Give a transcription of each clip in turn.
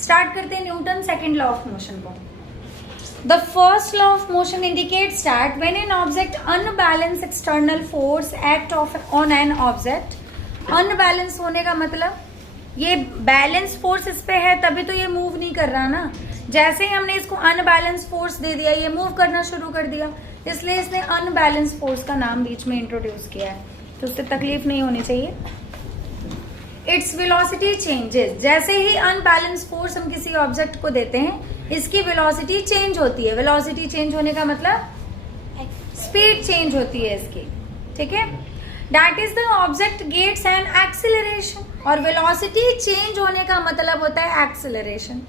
Start करते हैं Newton second law of motion को। The first law of motion indicates that when an object unbalance external force act on an object. Unbalance होने का मतलब ये balance force इस पे है तभी तो ये मूव नहीं कर रहा ना। जैसे ही हमने इसको अनबैलेंस फोर्स दे दिया ये मूव करना शुरू कर दिया, इसलिए इसने अनबैलेंस फोर्स का नाम बीच में इंट्रोड्यूस किया है, तो उससे तकलीफ नहीं होनी चाहिए। Its velocity changes. जैसे ही अनबैलेंस फोर्स हम किसी ऑब्जेक्ट को देते हैं इसकी वेलोसिटी चेंज होती है। वेलोसिटी चेंज होने का मतलब स्पीड चेंज होती है इसकी, ठीक है। That is the object gets an acceleration. और वेलोसिटी चेंज होने का मतलब होता है एक्सेलरेशन।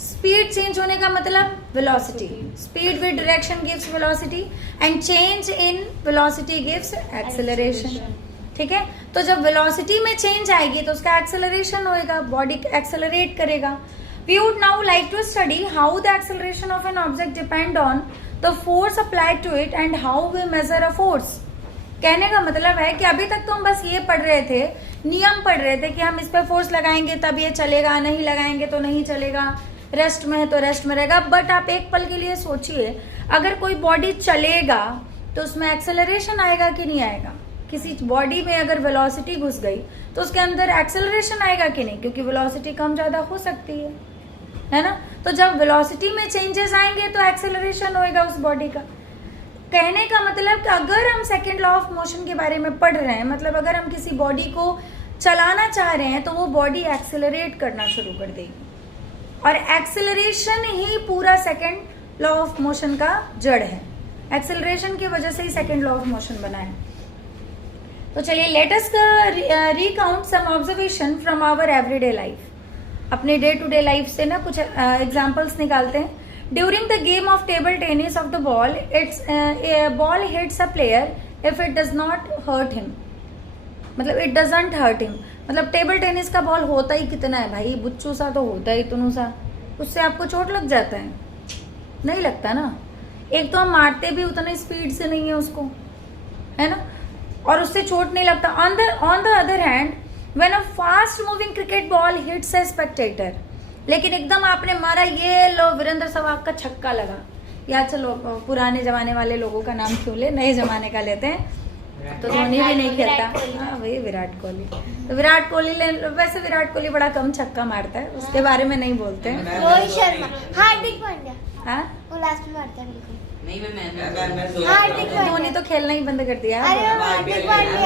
स्पीड चेंज होने का मतलब velocity. Speed with direction gives velocity and change in velocity gives acceleration, ठीक है। तो जब वेलोसिटी में चेंज आएगी तो उसका एक्सेलरेशन होएगा, बॉडी एक्सेलरेट करेगा। We would now like to study how the acceleration of an object depend on the force applied to it and how we measure a force. कहने का मतलब है कि अभी तक तो हम बस ये पढ़ रहे थे, नियम पढ़ रहे थे कि हम इस पर फोर्स लगाएंगे तब ये चलेगा, नहीं लगाएंगे तो नहीं चलेगा, रेस्ट में है तो रेस्ट में रहेगा। बट आप एक पल के लिए सोचिए, अगर कोई बॉडी चलेगा तो उसमें एक्सेलरेशन आएगा कि नहीं आएगा। किसी बॉडी में अगर वेलोसिटी घुस गई तो उसके अंदर एक्सेलरेशन आएगा कि नहीं, क्योंकि वेलोसिटी कम ज्यादा हो सकती है ना। तो जब वेलोसिटी में चेंजेस आएंगे तो एक्सेलरेशन होएगा उस बॉडी का। कहने का मतलब कि अगर हम सेकेंड लॉ ऑफ मोशन के बारे में पढ़ रहे हैं, मतलब अगर हम किसी बॉडी को चलाना चाह रहे हैं तो वो बॉडी एक्सेलरेट करना शुरू कर देगी और एक्सेलरेशन ही पूरा सेकेंड लॉ ऑफ मोशन का जड़ है। एक्सेलरेशन की वजह से ही सेकेंड लॉ ऑफ मोशन बना है। तो चलिए let us recount some observation from our everyday life. अपने डे टू डे लाइफ से ना कुछ एग्जांपल्स निकालते हैं। During the game of table tennis of the ball, its ball hits a player if it does not hurt him. मतलब it doesn't hurt him, मतलब table tennis का ball होता ही कितना है भाई, बुच्चू सा तो होता ही तुनु सा, उससे आपको चोट लग जाता है? नहीं लगता ना। एक तो हम मारते भी उतना स्पीड से नहीं है उसको, है ना, और उससे चोट नहीं लगता। On the other hand when a fast moving cricket ball hits a Spectator, लेकिन एकदम आपने मारा, ये लो वीरेंद्र सहवाग का छक्का लगा, या चलो पुराने जमाने वाले लोगों का नाम क्यों ले, नए जमाने का लेते हैं, तो धोनी भी नहीं खेलता, हाँ वही विराट कोहली। तो विराट कोहली वैसे विराट कोहली बड़ा कम छक्का मारता है, उसके बारे में नहीं बोलते हैं। रोहित शर्मा, हार्दिक पांड्या, हाँ वो लास्ट में मारता है बिल्कुल। नहीं मैं धोनी तो खेलना ही बंद कर दिया। अरे हार्दिक पांड्या